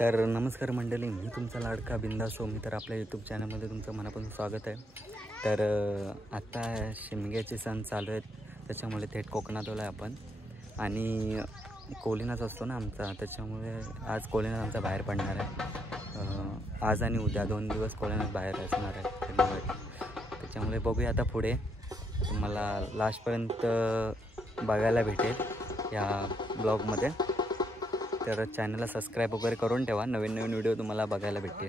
तर नमस्कार मंडळी, मी तुमचा लाडका बिंदास सोमी. तर आपल्या यूट्यूब चॅनलमध्ये तुमचं मनापासून स्वागत आहे. तर आता शिमग्याचे सण चालू आहेत, त्याच्यामुळे थेट कोकणात आलो आहे आपण. आणि कोलिनाच असतो ना आमचा, त्याच्यामुळे आज कोलिनाच आमचा बाहेर पडणार आहे. आज आणि उद्या 2 दिवस कोलिनाच बाहेर असणार आहे. त्याच्यामुळे बघूया आता पुढे, तुम्हाला लास्टपर्यंत बघायला भेटेल या ब्लॉगमध्ये. तर चॅनलला सबस्क्राईब वगैरे करून ठेवा, नवीन नवीन व्हिडिओ तुम्हाला बघायला भेटेल.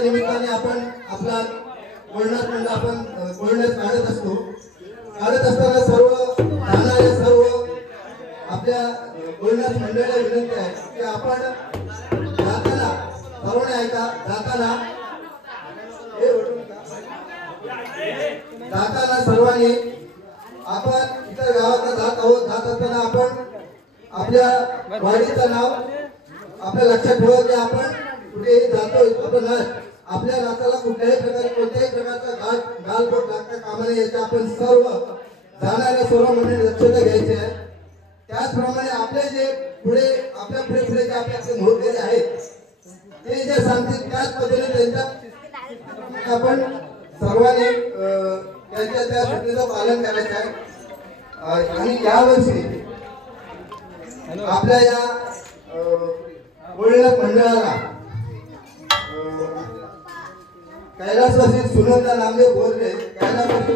सणाच्या निमित्ताने आपण आपला बोलण्यात म्हणजे आपण बोलण्यात काढत असतो. काढत असताना सर्व आपल्या बोलण्यात मंडळाला विनंती आहे की आपण जाताना सर्वांनी ऐका, जाताना सर्वांनी आपण इतर गावात जात आहोत. जात असताना आपण आपल्या वाडीचं नाव आपल्या लक्षात ठेवा की आपण कुठेही जातोय. आपण आपल्या नाताला कुठल्याही प्रकारे कोणत्याही प्रकारचा गालबोट लागता कामा नये याची आपण जाणाऱ्या सर्व मंडळी दक्षता घ्यायची आहे. त्याचप्रमाणे आपले जे पुढे जे आपले मोठे आहेत ते जे सांगतील त्याच पद्धतीने त्यांच्या आपण सर्वांनी त्यांच्या त्या सूचनेचं पालन करायचं आहे. आणि यावर्षी आपल्या या बोलण्यात मंडळाला कैलासवासी सुनंदा नामदेव बोलले कैलासवासी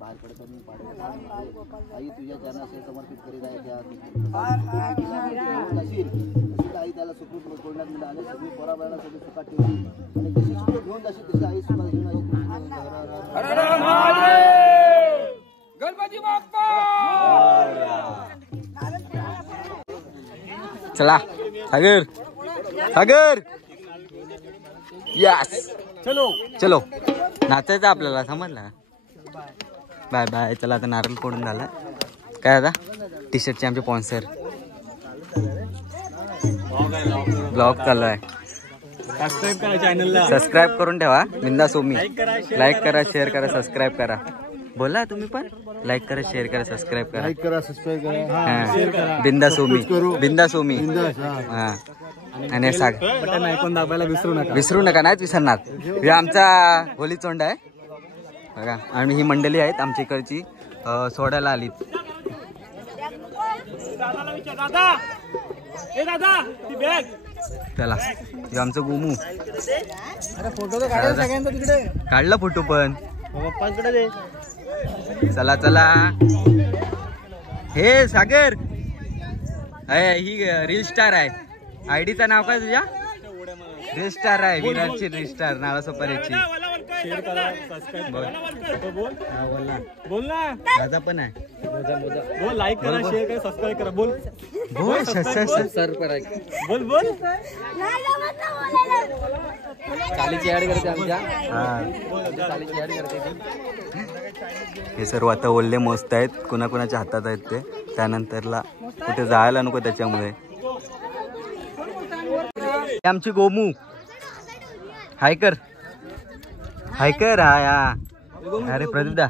बाहेर पडत आई तुझ्या चरणास समर्पित करीत आहे. आई त्याला सुखरूप कोंडात मिळाले. सगळी पोराबाळाला सगळी सुखात ठेवली आणि जशी सुख घेऊन जाशी तशी आई सुखात घेऊन गणपती बाप्पा. चला सागर यस चलो नाचायचं आपल्याला समजलं. Bye bye. चला आता नारळ फोडून झाला. काय आता टी शर्टचे आमचे स्पॉन्सर ब्लॉग चालू आहे. सबस्क्राईब करून ठेवा बिंदास सोमी. लाईक करा, शेअर करा, सबस्क्राईब करा. बोला तुम्ही पण लाईक करा, शेअर करा, सबस्क्राईब करा. लाईक करा, सबस्क्राईब करा. बिंदास सोमी हा. आणि बटन ऐकून दाबायला विसरू नका. नाहीच विसरणार. हे आमचा होली चोंडा आहे बघा. आणि ही मंडळी आहेत आमच्या इकडची सोडायला आली. चला हे आमचं गोमू. काढला फोटो पण. चला चला. हे सागर ही रील स्टार आहे. आयडीचं नाव काय तुझ्या? रील स्टार आहे. विराटची रील स्टार नावासोपऱ्याची. बोल ना. दादा पण आहे. बोल. लाईक करा, शेअर करा, सबस्क्राईब करा. बोल. बोल सर पर बोल बोल चालीची ऍड करते आमच्या चालीची ऍड करते हे सर्व आता ओल्ले मस्त आहेत, कुणाकुणाच्या हातात आहेत ते. त्यानंतरला कुठे जायला नको त्याच्यामुळे. आमची गोमू हायकर हायकर हा या. अरे प्रदीप दा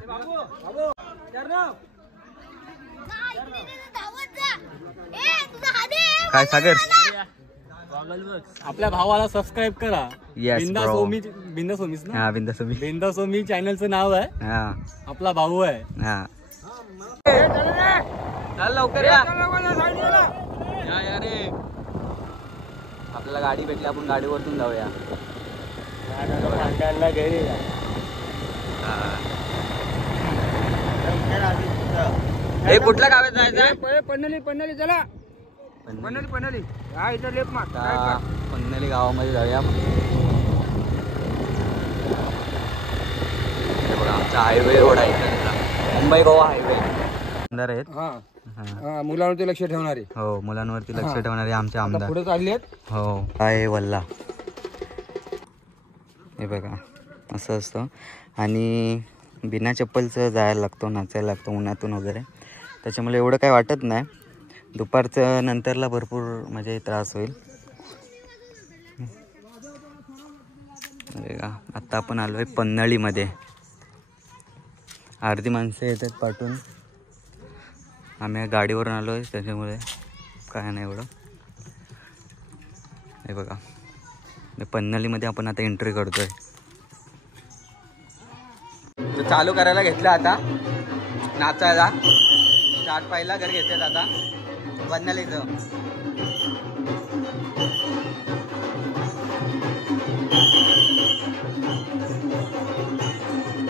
काय सागर आपल्या भावाला सबस्क्राईब करा. Yes, बिंदास bro. ओमी बिंदास ओमीच ना. हा बिंदास मी बिंदास ओमी चॅनलचं नाव आहे. हा आपला भाऊ आहे. हा चल लवकर या या रे. आपल्याला गाडी भेटली, आपण गाडीवरतून जाऊया. हे कुठल्या गावात जायचं? पन्हाळी चला. पन्हाळी हा इथं लेप मार. पन्हाळी गावामध्ये जाऊया. हे बघा आमचा हायवे रोड आहे इकडचा. मुंबई गोवा हायवे आमदार आहेत. हा मुलांवरती लक्ष ठेवणारे. हो मुलांवरती लक्ष ठेवणारे आमचे आमदार पुढे चालले आहेत. हो आहे वल्ला. हे बघा असं असतं आणि बिना चप्पलचं जायला लागतो, नाचायला लागतो उन्हातून वगैरे. त्याच्यामुळे एवढं काय वाटत नाही. दुपारचं नंतरला भरपूर म्हणजे त्रास होईल. बघा आत्ता आपण आलो आहे पन्हाळीमध्ये. अर्धी माणसं येतात पाठवून. आम्ही गाडीवरून आलो आहे त्याच्यामुळे काय नाही एवढं. हे बघा पन्हाळीमध्ये आपण आता एंट्री करतोय. तर चालू करायला घेतलं आता नाचायला. स्टार्ट पाहिला घर घेतलेत आता पन्हाळीचं.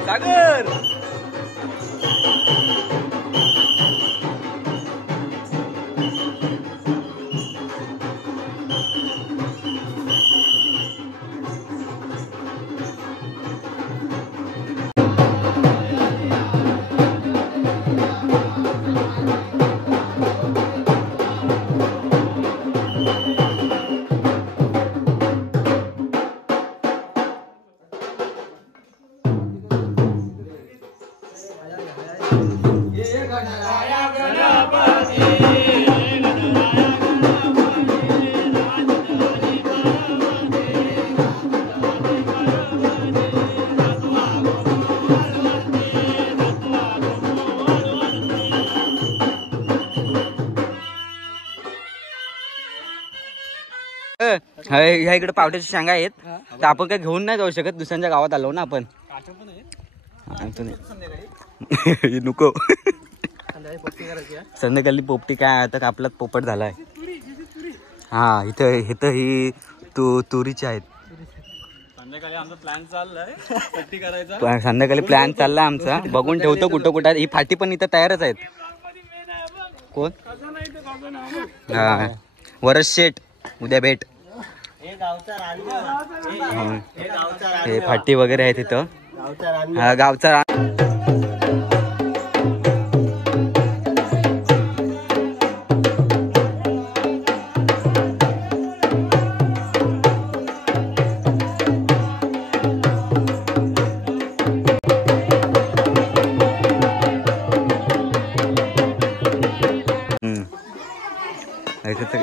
सागर ह्या इकडे पावट्याच्या शेंगा आहेत. तर आपण काय घेऊन नाही जाऊ शकत, दुसऱ्यांच्या गावात आलो ना आपण. नको संध्याकाळी पोपटी काय आता आपलाच पोपट झालाय. हा इथं इथं ही तुरीची आहेत. संध्याकाळी आमचा प्लॅन चाललाय पट्टी करायचा. संध्याकाळी प्लॅन चाललाय आमचा. बघून ठेवतो कुठं कुठं. ही फाटी पण इथं तयारच आहेत. कोण हा वरस शेठ उद्या भेट. हे फाटी वगैरे आहे तिथं. हा गावचा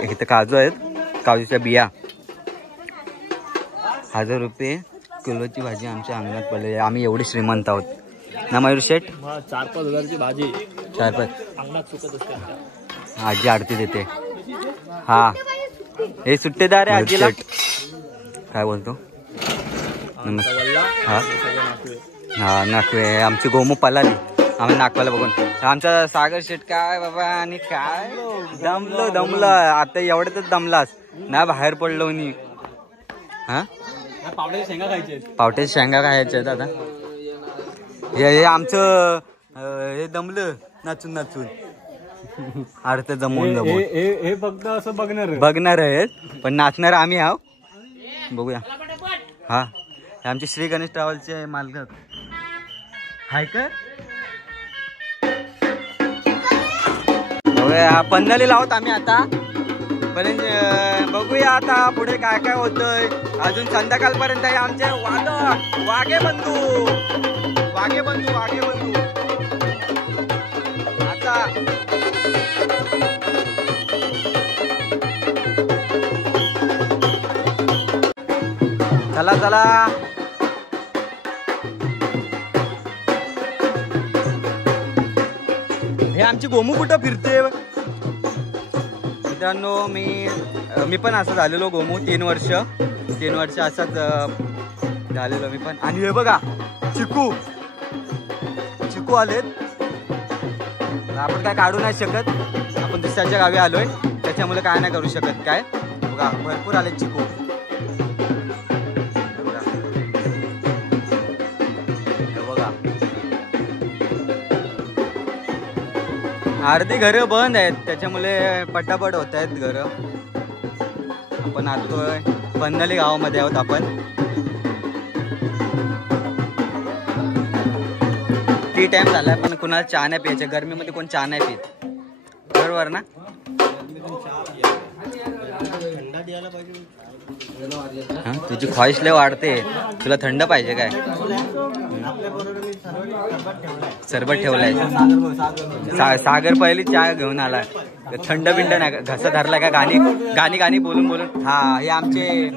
इथं काजू आहेत. काजूच्या बिया 1000 रुपये किलोची भाजी आमच्या अंगणात पडलेली. आम्ही एवढे श्रीमंत आहोत ना मयूर शेठ. 4-5 हजारची भाजी 4-5 अंगणात चुकत असते. आजी आरती देते. हा हे सुट्टेदार आहे आजीला. काय बोलतो हा हा नाकवे. आमची गोमू पलाली. आम्ही नाकवाला बघून. आमचा सागर शेठ काय बाबा आणि काय दमलं आता. एवढ्यातच दमलास ना बाहेर पडलो नी. हा पावट्याच्या शेंगा खायचे. पावट्याच्या शेंगा खायच्या आहेत आता. हे आमचं हे दमलं नाचून नाचून. अर्थ जमून हे फक्त असं बघणार आहेत पण नाचणार आम्ही आहो. बघूया. हा आमचे श्री गणेश ट्रॅव्हलचे मालक हाय कर. पन्नाली लावत आम्ही आता, पण बघूया आता पुढे काय काय होतंय. अजून संध्याकाळपर्यंत आमचे वाघे बंधू आता चला. हे आमची गोमू कुठं फिरते मित्रांनो. मी पण असं झालेलो गोमू 3 वर्ष असंच झालेलो मी पण. आणि हे बघा चिकू आलेत. आपण काय काढू नाही शकत, आपण दुसऱ्याच्या गावी आलोय त्याच्यामुळे काय नाही करू शकत. काय बघा भरपूर आलेत चिकू. बघा अर्धी घरं बंद आहेत त्याच्यामुळे पटापट होत आहेत घरं. आपण आलोय पन्नाली गावामध्ये आहोत आपण. टी टाइम झालाय पण कुणाला चहा नाही प्यायचे. गरमीमध्ये कोण चहा नाही पित, बरोबर ना. तुझी ख्वाहिश लय वाढते, तुला थंड पाहिजे काय. सरबत ठेवलाय. सागर पहिली चहा घेऊन आला. थंड बिंड नाही, घसा धरला का. गाणी बोलून. हा हे आमचे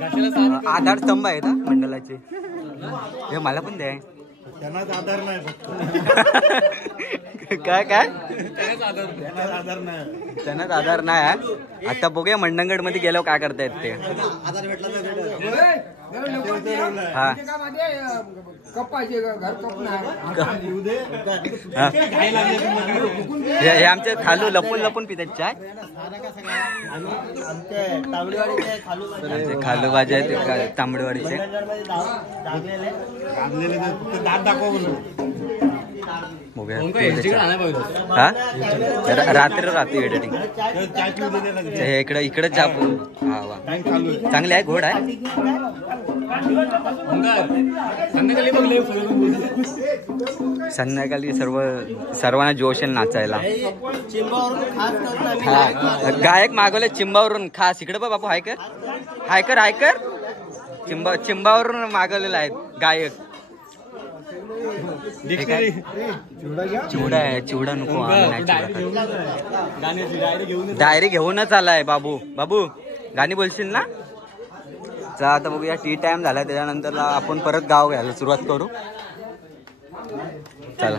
आधारस्तंभ आहेत मंडळाचे. हे मला पण द्या. त्यांनाच आधार नाही काय त्यांनाच आधार नाही. आता बघूया मंडणगड मध्ये गेल्यावर काय करतायत ते. आधार भेटला हा हे आमचे खालू लपून पितात चाय. आमचे खालू भाजी आहेत तांबडवाडीचे. हा रात्री एडिटिंग हे इकडेच जा. हा वा चांगले आहे, घोड आहे. संध्याकाळी सर्वांना जोश आहे नाचायला. हा गायक मागवले चिंबावरून खास. इकडे बापू हायकर चिंबावरून मागवलेला आहेत गायक. चिवडा नको. डायरी घेऊनच आलाय बाबू. गाणी बोलशील ना. चला आता बघूया. टी टाइम झाला त्याच्यानंतर आपण परत गाव घ्यायला सुरुवात करू. चला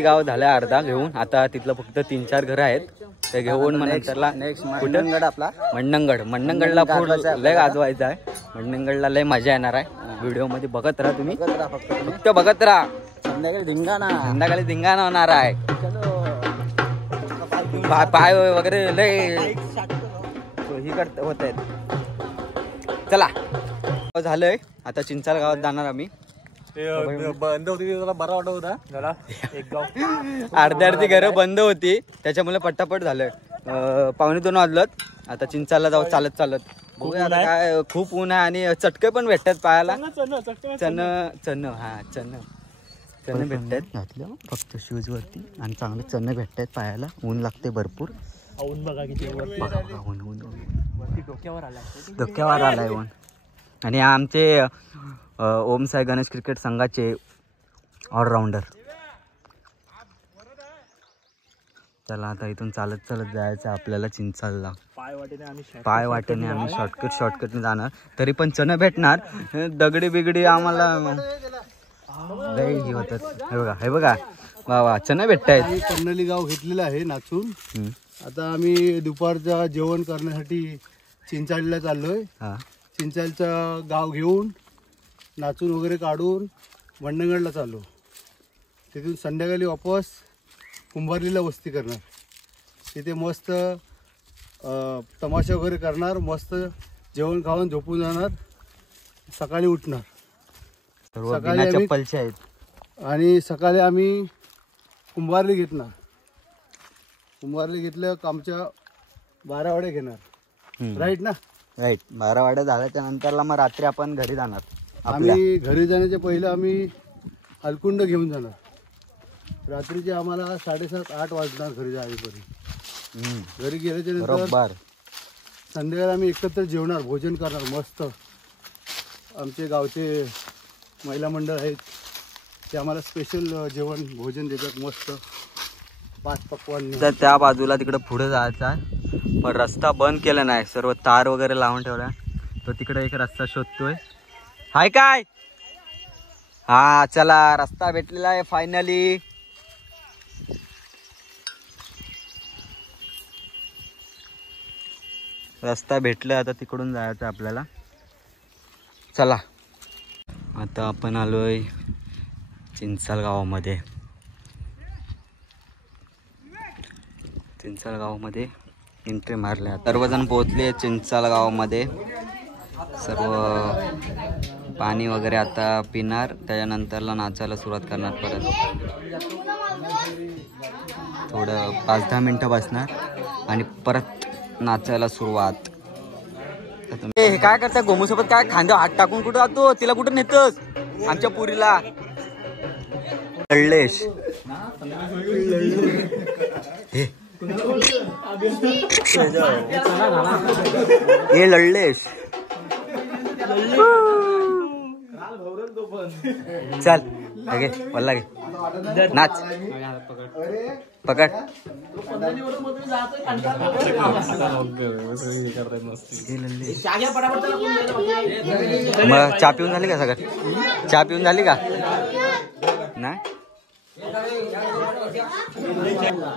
गाव झालंय अर्धा घेऊन. आता तिथलं फक्त 3-4 घरं आहेत ते घेऊन नंतरला मंडणगड. आपला मंडणगडला लय गाजवायचं आहे. मंडणगडला लय मजा येणार आहे. व्हिडिओ मध्ये बघत राहा तुम्ही, फक्त बघत राहा. संध्याकाळी धिंगाणा होणार आहे. पाय वगैरे लय होत आहेत. चला झालंय आता चिंचाल गावात जाणार आम्ही. बंद होती त्याला बरा वाटत होता जरा. अर्धी घरं बंद होती त्याच्यामुळे पट्टापट झालंय. 1:45 वाजलं. आता चिंचाला जाऊ चालत. बघूया आता काय. खूप ऊन आहे आणि चटके पण भेटतात पायाला. चन्न भेटतात घातलं फक्त शूज वरती. आणि चांगले चन्न भेटतात पायाला. ऊन लागते भरपूर. ऊन बघा किती ऊन डोक्यावर आलाय ऊन. आणि आमचे ओम साई गणेश क्रिकेट संघाचे ऑलराऊंडर. चला आता इथून चालत जायचं आपल्याला चिंचालला. पाय वाटेने आम्ही शॉर्टकटने जाणार. तरी पण चणं भेटणार. दगडी बिगडी आम्हाला लई हे होतात. हे बघा वा चणं भेटतायत. पन्नाली गाव घेतलेलं आहे नाचून. आता आम्ही दुपारचा जेवण करण्यासाठी चिंचाळीला चाललोय. चिंचाळीचं गाव घेऊन नाचून वगैरे काढून मंडणगडला चाललो. तिथून संध्याकाळी वापस कुंभारलीला वस्ती करणार. तिथे मस्त तमाशा वगैरे करणार. मस्त जेवण खाऊन झोपून जाणार. सकाळी उठणार. सकाळी चप्पलचे आहेत. आणि सकाळी आम्ही कुंभारली घेतणार. कुंभारली घेतलं का आमच्या 12 वाड्या घेणार. राईट ना. राईट 12 वाड्या झाल्याच्या नंतरला मग रात्री आपण घरी जाणार. आम्ही घरी जाण्याच्या पहिलं आम्ही हलकुंड घेऊन जाणार. रात्रीचे आम्हाला 7:30-8 वाजणार घरी जाईपर्यंत. घरी गेल्याच्या नंतर बरोबर संध्याकाळी आम्ही एकत्र जेवणार, भोजन करणार मस्त. आमचे गावचे महिला मंडळ आहेत ते आम्हाला स्पेशल जेवण भोजन देतात मस्त 5 पक्वान. तर त्या बाजूला तिकडे पुढे जायचं आहे, पण रस्ता बंद केला नाही, सर्व तार वगैरे लावून ठेवला. तो तिकडे एक रस्ता शोधतोय. हाय काय? हा चला, रस्ता भेटलेला आहे फायनली. रस्ता भेटला, आता तिकडून जायचं आपल्याला. चला, आता आपण आलोय चिंचाल गावामध्ये. चिंचाल गावामध्ये एंट्री मारल्या. सर्वजण पोहोचले चिंचाल गावामध्ये. सर्व पाणी वगैरे आता पिणार, त्याच्यानंतरला नाचायला सुरुवात करणार. परत थोडं 5-10 मिनटं बसणार आणि परत नाचायला सुरुवात. हे काय करताय गोमूसोबत? काय खांद्यावर हात टाकून कुठं जातो? तिला कुठं नेतोस? आमच्या पुरीला लढलेश. हे लढलेश चल घे वल्ला घे नाच पकड. मग चहा पिऊन झाली का? सगळं चहा पिऊन झाली का? नाही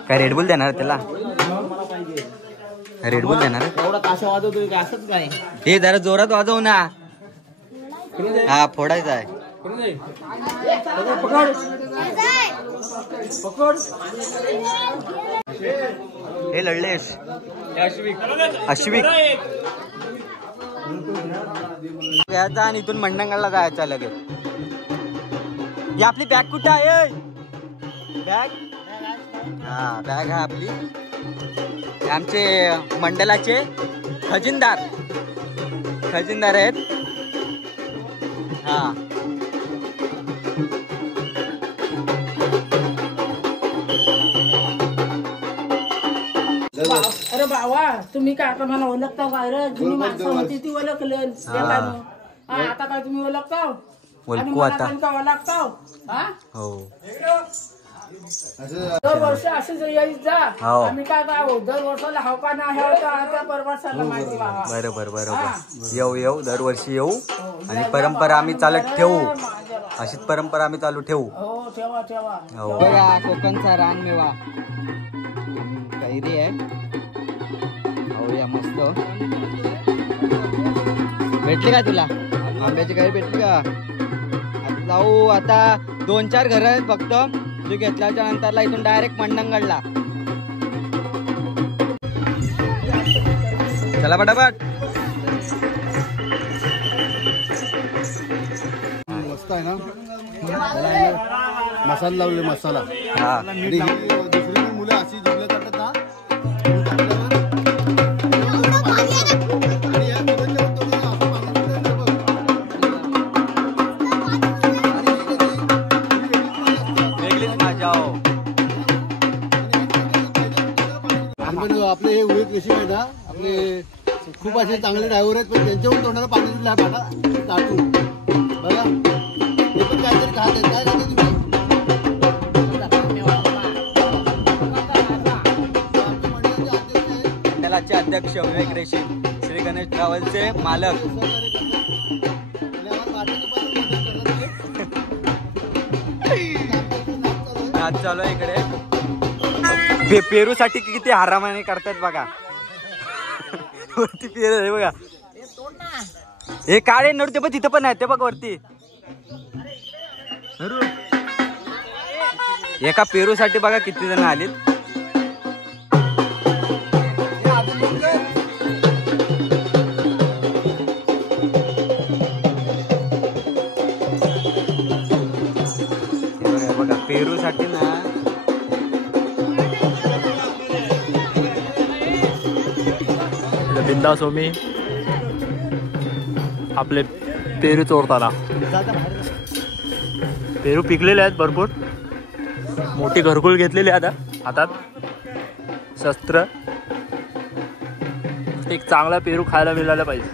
काय रेडबुल देणार त्याला? रेडबुल देणार? हे जरा जोरात वाजव ना. हा फोडायचा आहे. हे लढलेश अश्विक घ्यायचा आणि इथून मंडणगडला जायचं लगेच. ही आपली बॅग कुठं आहे? बॅग हा बॅग आहे आपली. आमचे मंडळाचे खजिनदार आहेत. हा अरे बाबा तुम्ही काय आता मला ओळखता काय रे? जुनी माणसं होती ती ओळखलं. आता काय तुम्ही ओळखता? ओळखू आता. ओळखता हो दरवर्षी अशीच यायच जा. आम्ही काय दरवर्षाला हवका नाही आता परवर्षाला माहिती बाबा. बरोबर येऊ दरवर्षी येऊ आणि परंपरा आम्ही चालत ठेवू. अशीच परंपरा आम्ही चालू ठेवू. हो ठेवा. हो बघा कोकणचा रानमेवा कैरी आहे. हो या मस्त. भेटली का तुला आंब्याची कैरी? भेटली का? जाऊ आता 2-4 घर आहेत फक्त. तू घेतल्याच्या नंतरला इथून डायरेक्ट मंडणगडला. चला पटापट. मस्त आहे ना. मसाला लावले मसाला. हा दुसरी मुलं अशी जिल्हा करतात ना. आपले हे उभे कशी आहे ना, आपले खूप असे चांगले ड्रायव्हर आहेत, पण त्यांच्याहून तोंडाला पाणी सुटलं पाटा टाकून बघा. हे पण काहीतरी खात आहेत. काय खाते तुम्ही? मंडळाचे अध्यक्ष विवेक रेशी, श्री गणेश ट्रॅव्हलचे मालक. नाच चालू आहे इकडे. पेरू साठी किती हारामाने करतात बघा. वरती पेरू आहे बघा. हे काळे नडते पण तिथं पण आहे ते बघ वरती. एका पेरू साठी बघा किती जण आलीत. बघा पेरू साठी ना बिंदा सोमी आपले पेरू चोरताना. पेरू पिकलेले आहेत भरपूर. मोठी घरकुल घेतलेली आता हातात शस्त्र. एक चांगला पेरू खायला मिळाला पाहिजे.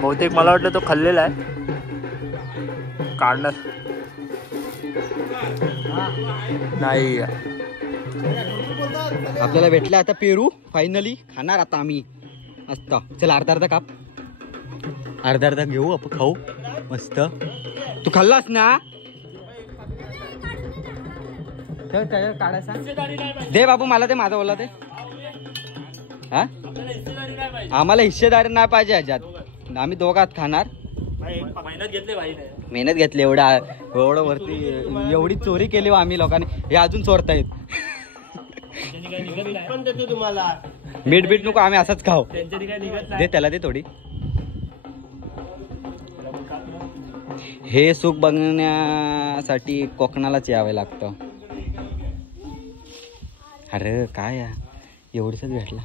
बहुतेक मला वाटलं तो खाल्लेला आहे काढणार नाही. आपल्याला भेटला आता पेरू फायनली खाणार आता आम्ही मस्त. चला अर्धा काप अर्धा घेऊ आपण खाऊ मस्त. तू खाल्लास ना काढायचा दे बाबू मला ते माझा बोला ते. हा आम्हाला हिस्सेदारी नाही पाहिजे ह्याच्यात. आम्ही दोघात खाणार. मेहनत घेतली एवढं वरती एवढी चोरी केली आम्ही लोकांनी. हे अजून चोरतायत. मीठ बीट नको आम्ही असंच खाऊ. दे त्याला दे थोडी. हे सुख बघण्यासाठी कोकणालाच यावे लागतं. अरे काय या एवढंच भेटला.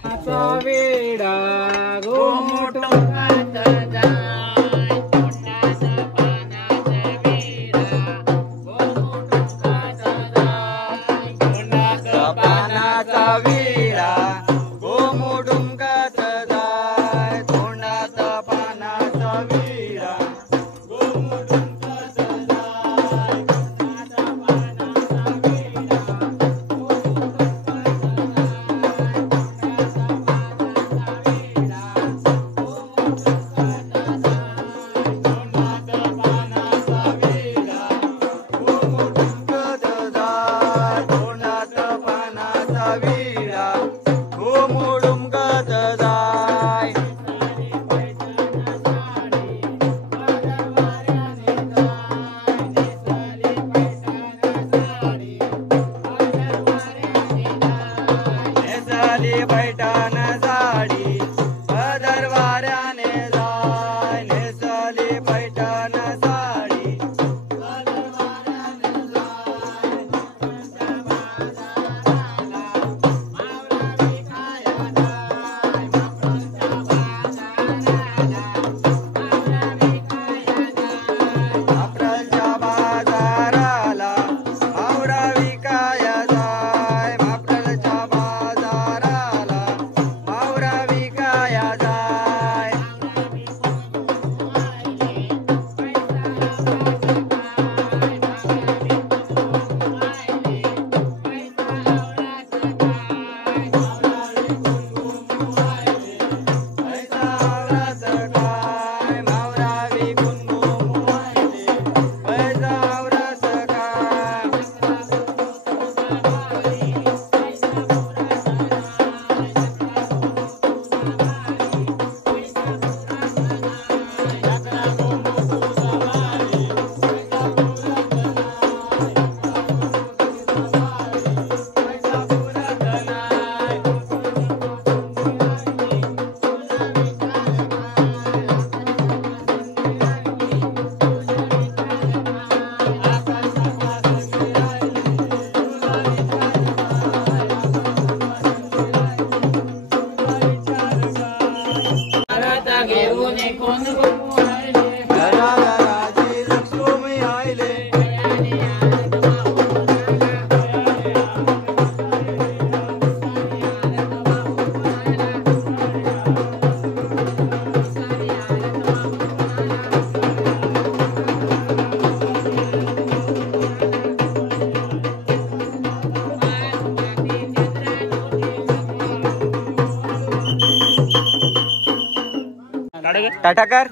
टाटा कर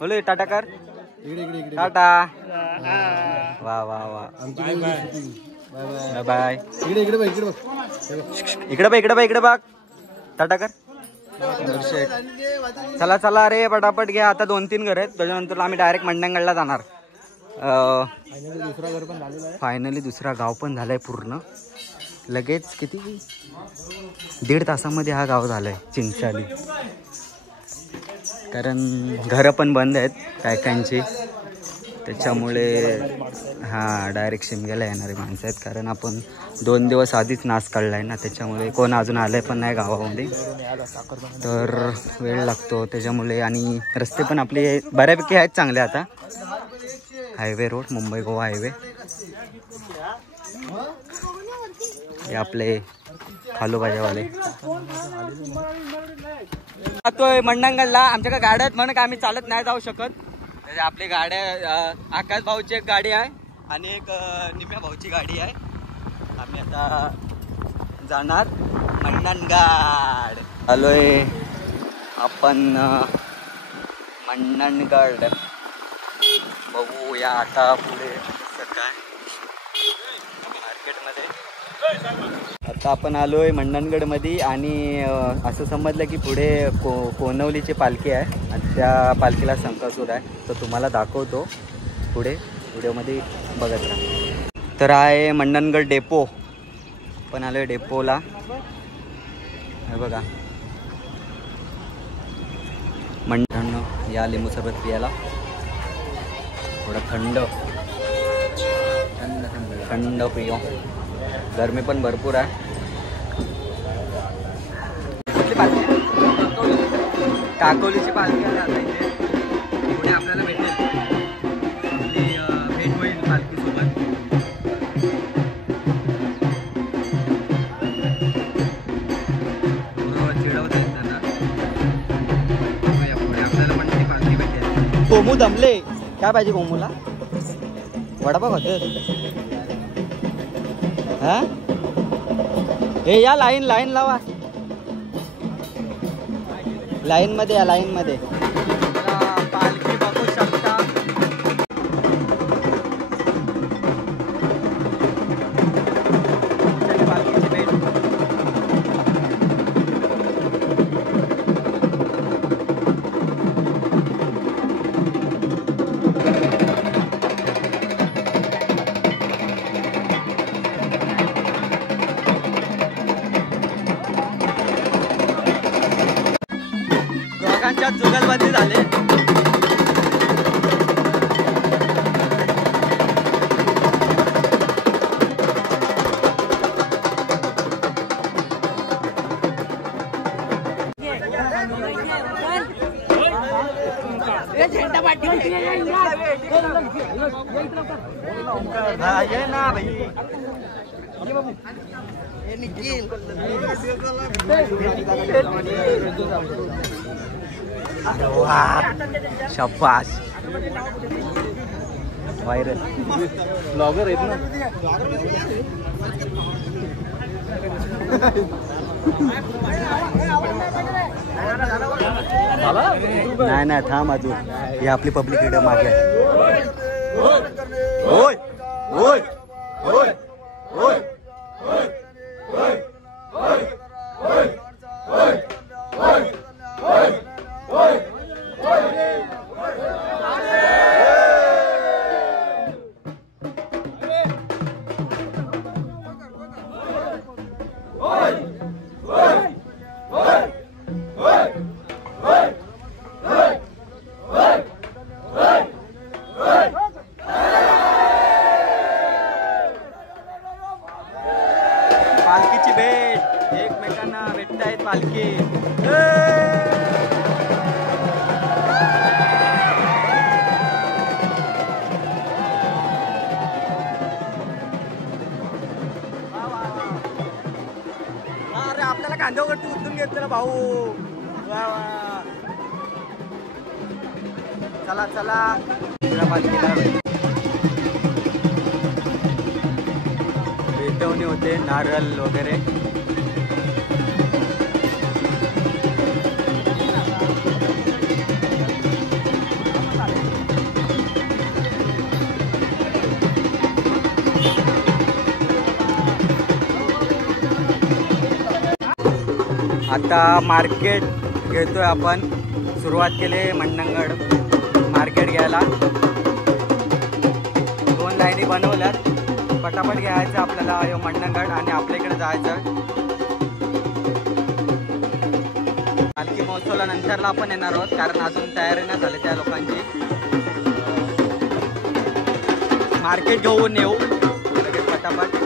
बोलो टाटा कर. टाटा. वा वा वा बाय. इकडे बघ टाटा कर. चला चला रे पटापट घ्या. आता 2-3 घर आहेत त्याच्यानंतर आम्ही डायरेक्ट मंडणगडला जाणार. फायनली दुसरा गाव पण झालाय पूर्ण. लगेच किती 1.5 तासामध्ये हा गाव झालाय चिंचाली. कारण घरं पण बंद आहेत काय काहींची त्याच्यामुळे हा डायरेक्ट शिमग्याला येणारे माणसं आहेत. कारण आपण 2 दिवस आधीच नाश काढलाय ना त्याच्यामुळे कोण अजून आलंय पण नाही गावामध्ये तर वेळ लागतो त्याच्यामुळे. आणि रस्ते पण आपले बऱ्यापैकी आहेत चांगले आता highway road, Mumbai Goa highway. हे आपले खालू भाज्यावाले जातोय मंडणगडला. आमच्याकडे गाड्या आहेत म्हणून आम्ही चालत नाही जाऊ शकत. आपली गाड्या आकाश भाऊची एक गाडी आहे आणि एक निम्या भाऊची गाडी आहे. आम्ही आता जाणार मंडणगड. आलोय आपण मंडणगड. बघूया आता पुढे काय मार्केटमध्ये. आता आपण आलोय मंडणगडमध्ये आणि असं समजलं की पुढे कोणवलीची पालखी आहे आणि त्या पालखीला संकासूर आहे. तर तुम्हाला दाखवतो पुढे व्हिडिओमध्ये बघत राहा. तर आहे मंडणगड डेपो. पण आलोय डेपोला. हे बघा मंडण या लिंबू सरबत पियाला. थोडं थंड थंड पियो. गरमी पण भरपूर आहे. टाकोलीची पालखी आहे आता इथे. पुढे आपल्याला भेटेल. आपली भेट होईल पालखीसोबत. पूर्ण चिडवत आहेत त्यांना. पुढे आपल्याला पण ती पालखी भेटेल. कोमू दमले. काय पाहिजे कोमूला? वडापाव खाते. हा हे या लाईन लावा. लाईन मध्ये या. लाईन मध्ये पालखी बघू शकता. पालखीची भेट. जुगलबंदी झाले. ये ना भाई. अरे वाह शाबाश. व्हायरल ब्लॉगर आहेत ना. नाही थांब अजून. ही आपली पब्लिक व्हिडिओ मागे आहे. ओय ओय ओय ओय पालखीची भेट. एकमेकांना भेटतायत पालखी. अरे आपल्याला खांद्यावरती उचलून घेतलं भाऊ. वा वा. चला चला पालखीला भेटवणी होते. नारळ वगैरे. आता मार्केट घेतोय आपण. सुरुवात केली मंडणगड मार्केट घ्यायला. 2 लाईनी बनवल्यात. पटापट घ्यायचं आपल्याला मंडणगड आणि आपल्याकडे जायचं. पालखी महोत्सवाला नंतरला आपण येणार आहोत कारण अजून तयारी नाही झाली त्या लोकांची. मार्केट घेऊन येऊ लगेच पटापट.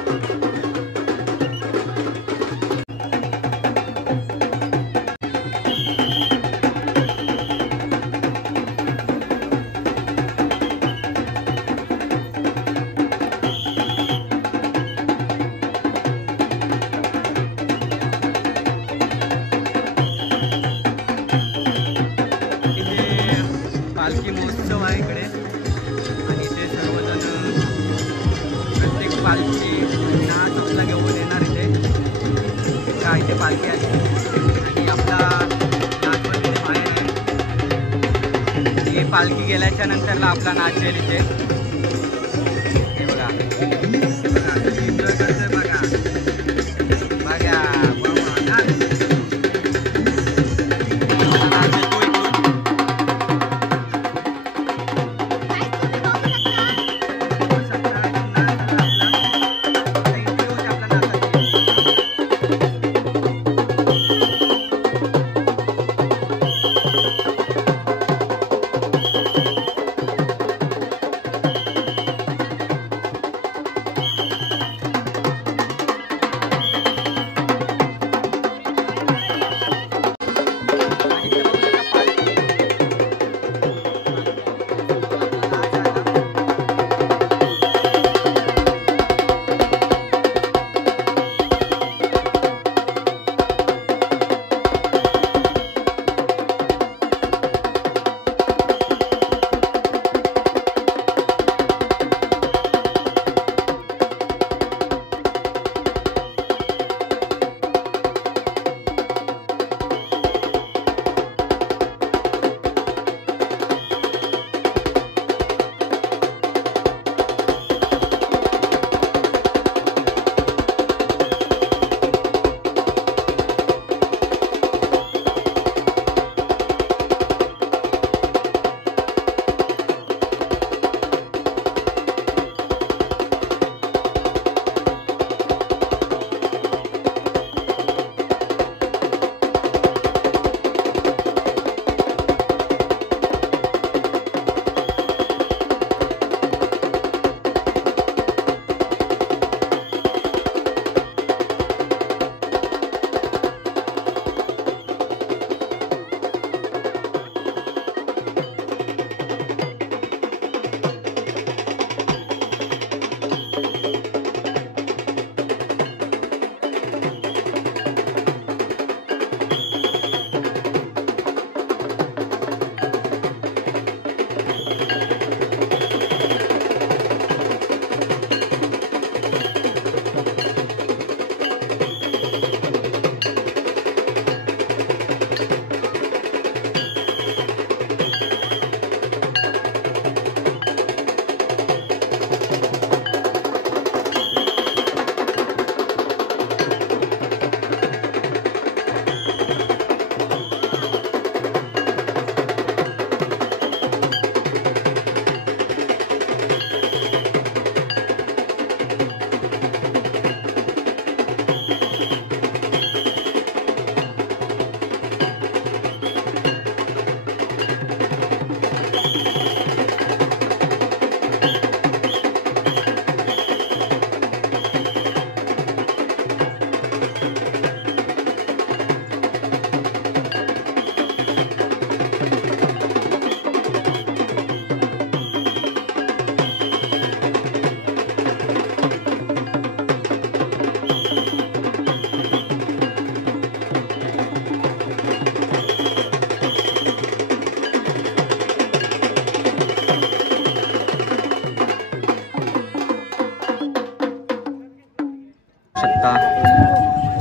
बघा इथे पालखी आली आणि आपला नाच पण इथे बाहेर आहे. ही पालखी गेल्याच्या नंतरला आपला नाच येईल इथे. हे बघा कशी एन्जॉय करतोय बघा बघा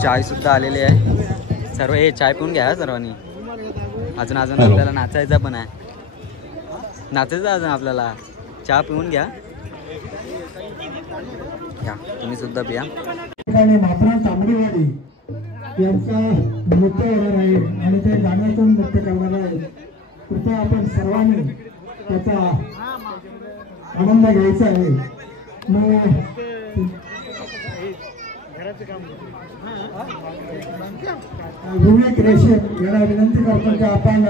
चाय सुद्धा आलेली आहे. सर्व हे चाय पिऊन घ्या सर्वांनी. अजून आपल्याला नाचायचं पण आहे. नाचायचं अजून आपल्याला. चहा पिऊन घ्या. तुम्ही सुद्धा पिया. मात्रा तांबडीवाडी यांचा नृत्य होणार आहे आणि ते गाण्यातून नृत्य करणार आहे. कृपया आपण सर्वांनी त्याचा आनंद घ्यायचा आहे. विवेक रेशम यांना विनंती करतो की आपण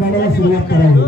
गाण्याला सुरुवात करावी.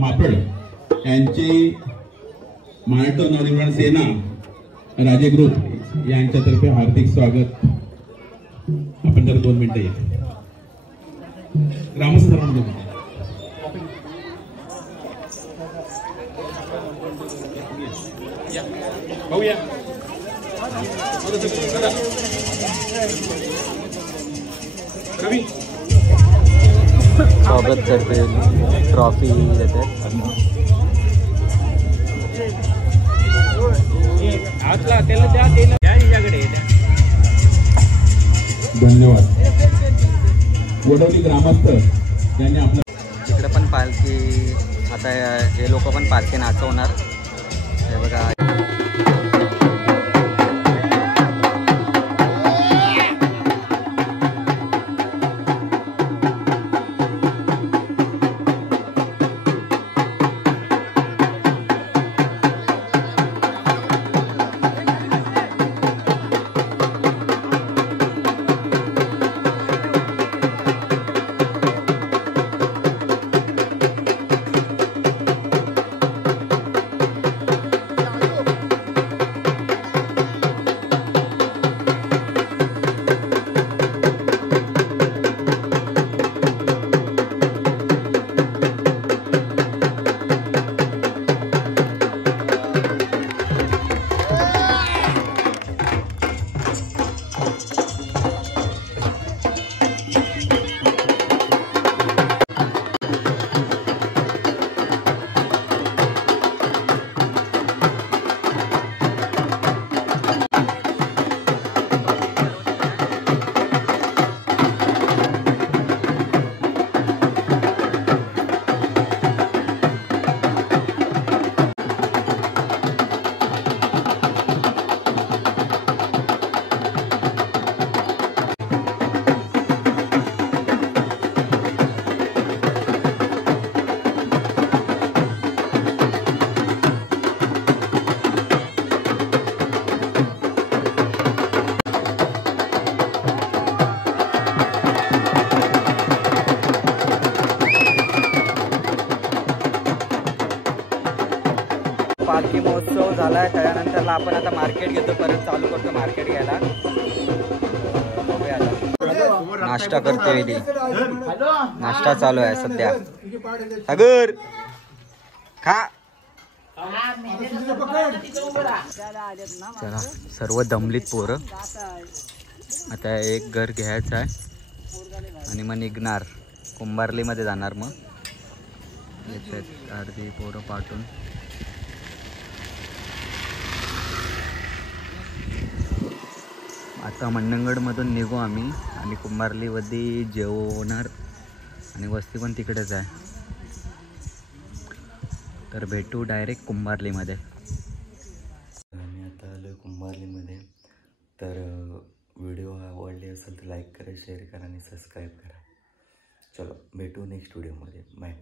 मापड यांची महाराष्ट्र नवनिर्माण सेना राजे ग्रुप यांच्यातर्फे हार्दिक स्वागत. आपण जर 2 मिनिटं या ग्रामस्थ सर्वांना भाऊया रवी स्वागत करते, ट्रॉफी देतात. धन्यवाद. वडवली ग्रामस्थ यांनी आपलं तिकडे पण पालखी, आता हे लोक पण पालखी नाचवणार. हे बघा पालखी महोत्सव झालाय. त्यानंतरला आपण आता मार्केट घेतो, परत चालू करतो मार्केट घ्यायला. बघूया आता. नाश्ता करतोय इथे, नाश्ता चालू आहे सध्या. सागर खा. चला, सर्व दमलीत पोरं. आता एक घर घ्यायचं आहे आणि मग निघणार, कुंभारलीमध्ये जाणार. मग याच्यात अर्धी पोरं पाठवून आता मंडणगडमधून निघू आम्ही आणि कुंभारलीमध्ये जेवणार आणि वस्ती पण तिकडेच आहे. तर भेटू डायरेक्ट कुंभारलीमध्ये. आम्ही आता आलो कुंभारलीमध्ये. तर व्हिडिओ आवडली असेल तर लाईक करा, शेअर करा आणि सबस्क्राईब करा. चलो भेटू नेक्स्ट व्हिडिओमध्ये. बाय.